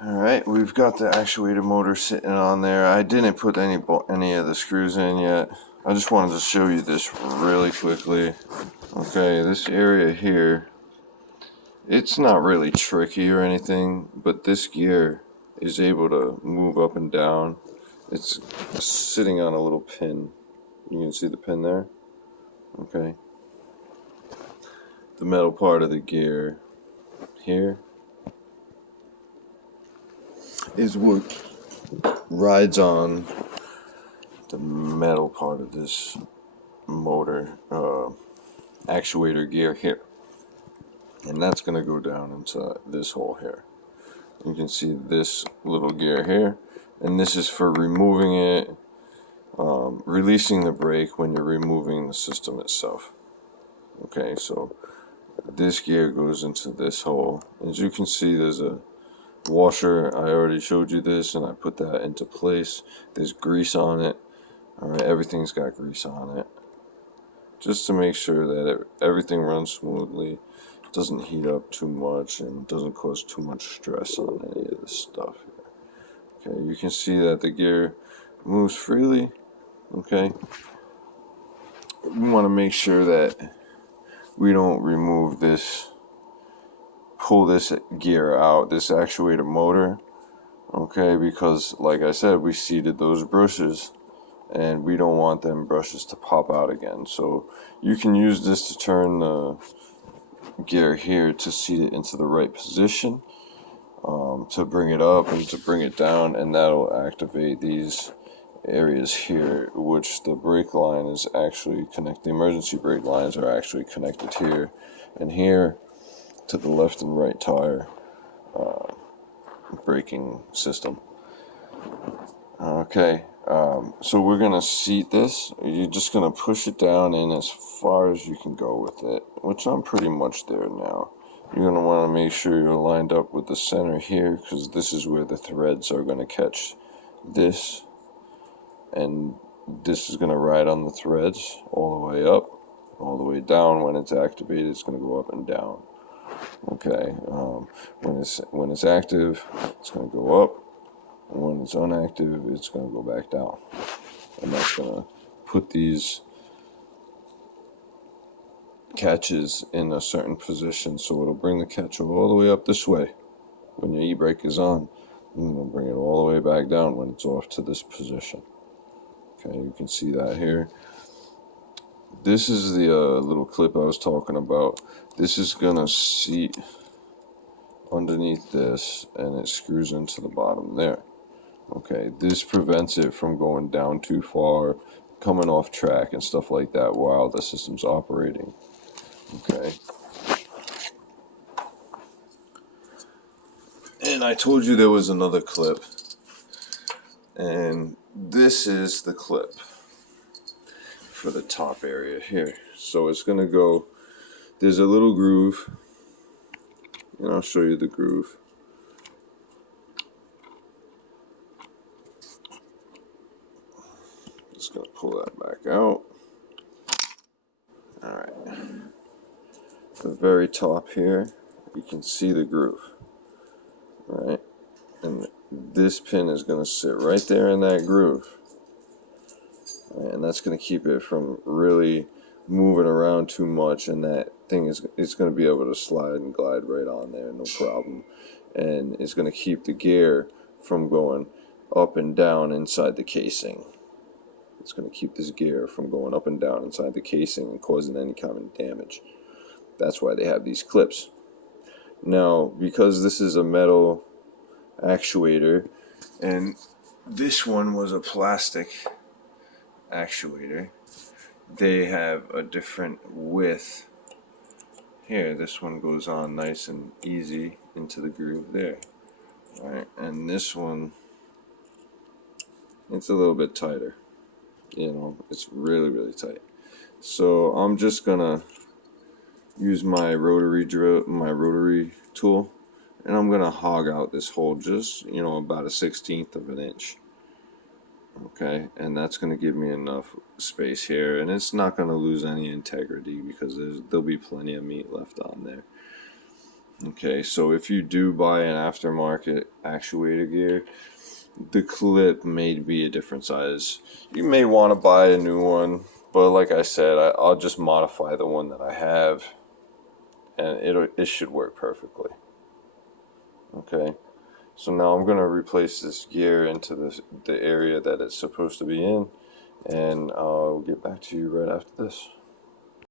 Alright, we've got the actuator motor sitting on there. I didn't put any of the screws in yet. I just wanted to show you this really quickly. Okay, this area here, it's not really tricky or anything, but this gear is able to move up and down. It's sitting on a little pin. You can see the pin there? Okay. The metal part of the gear here is what rides on the metal part of this motor actuator gear here, and that's going to go down into this hole here. You can see this little gear here, and this is for removing it, releasing the brake when you're removing the system itself. Okay, so this gear goes into this hole. As you can see, there's a washer. I already showed you this, and I put that into place. There's grease on it. Alright, everything's got grease on it, just to make sure that everything runs smoothly, doesn't heat up too much, and doesn't cause too much stress on any of this stuff here. Okay, you can see that the gear moves freely. Okay, we want to make sure that we don't remove this, pull this gear out, this actuator motor. Okay, because like I said, we seated those brushes, and we don't want them brushes to pop out again. So you can use this to turn the gear here to seat it into the right position, to bring it up and to bring it down, and that'll activate these areas here, which the brake line is actually connected. The emergency brake lines are actually connected here and here to the left and right tire braking system. Okay, so we're going to seat this. You're just going to push it down in as far as you can go with it, which I'm pretty much there now. You're going to want to make sure you're lined up with the center here, because this is where the threads are going to catch this, and this is going to ride on the threads all the way up, all the way down. When it's activated, it's going to go up and down. Okay, when it's active, it's going to go up. And when it's inactive, it's going to go back down. And that's going to put these catches in a certain position. So it'll bring the catcher all the way up this way when your e-brake is on. And it'll bring it all the way back down when it's off to this position. Okay, you can see that here. This is the little clip I was talking about. This is going to seat underneath this, and it screws into the bottom there. Okay, this prevents it from going down too far, coming off track and stuff like that while the system's operating. Okay. And I told you there was another clip, and this is the clip for the top area here. So it's going to go, there's a little groove, and I'll show you the groove. Just going to pull that back out. Alright. The very top here, you can see the groove. Right? And this pin is going to sit right there in that groove. Right? And that's going to keep it from really moving around too much, and that thing is going to be able to slide and glide right on there, no problem. And it's going to keep the gear from going up and down inside the casing. It's going to keep this gear from going up and down inside the casing and causing any kind of damage. That's why they have these clips. Now, because this is a metal actuator, and this one was a plastic actuator, they have a different width. Here, this one goes on nice and easy into the groove there. Alright, and this one, it's a little bit tighter. You know, it's really, really tight. So I'm just gonna use my rotary tool, and I'm gonna hog out this hole just, you know, about a 1/16 of an inch. Okay, and that's gonna give me enough space here, and it's not gonna lose any integrity because there'll be plenty of meat left on there. Okay, so if you do buy an aftermarket actuator gear, the clip may be a different size. You may want to buy a new one, but like I said, I'll just modify the one that I have, and it should work perfectly. Okay, so now I'm gonna replace this gear into the area that it's supposed to be in, and I'll get back to you right after this.